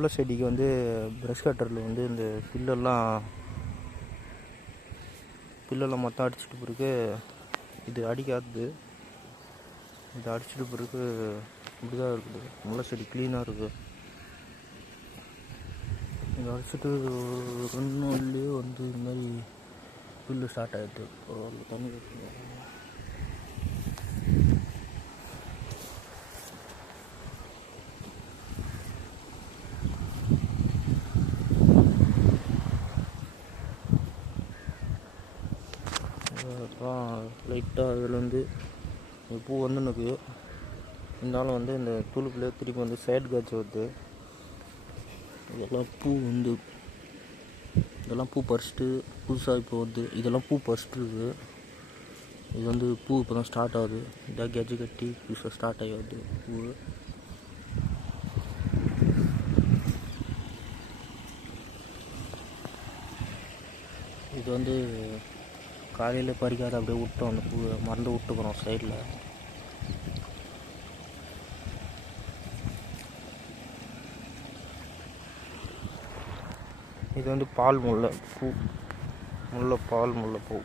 முல்லை செடிக்கு வந்து ப்ரஷ் கட்டரில் வந்து இந்த புல்லெல்லாம் மொத்தம் அடிச்சுட்டு பிறகு இது அடிக்காது. இது அடிச்சுட்டு பிறகு இப்படிதான் இருக்குது. முல்லை செடி க்ளீனாக இருக்குது. இது அடிச்சுட்டு 2 நாள்லேயே வந்து இந்த மாதிரி புல்லு ஸ்டார்ட் ஆகிடுது. பரவாயில்ல, தண்ணி லைட்டாக அதில் வந்து பூ வந்து எனக்கு இருந்தாலும் வந்து இந்த துளுப்புலேயே திருப்பி வந்து சைடு காய்ச்சி வருது. இதெல்லாம் பூ பறிச்சிட்டு புதுசாக இப்போ வருது. இதெல்லாம் பூ பறிச்சிட்டு இது வந்து பூ இப்போ தான் ஸ்டார்ட் ஆகுது. இதாக கெஜ்ஜி கட்டி புதுசாக ஸ்டார்ட் ஆகி வருது பூ. இது வந்து காலையில் பறிக்காத அப்படியே விட்டோம். அந்த பூவை மறந்து விட்டுக்கிறோம் சைடில். இது வந்து பால் முல்லை பூ, பால் முல்லை பூ.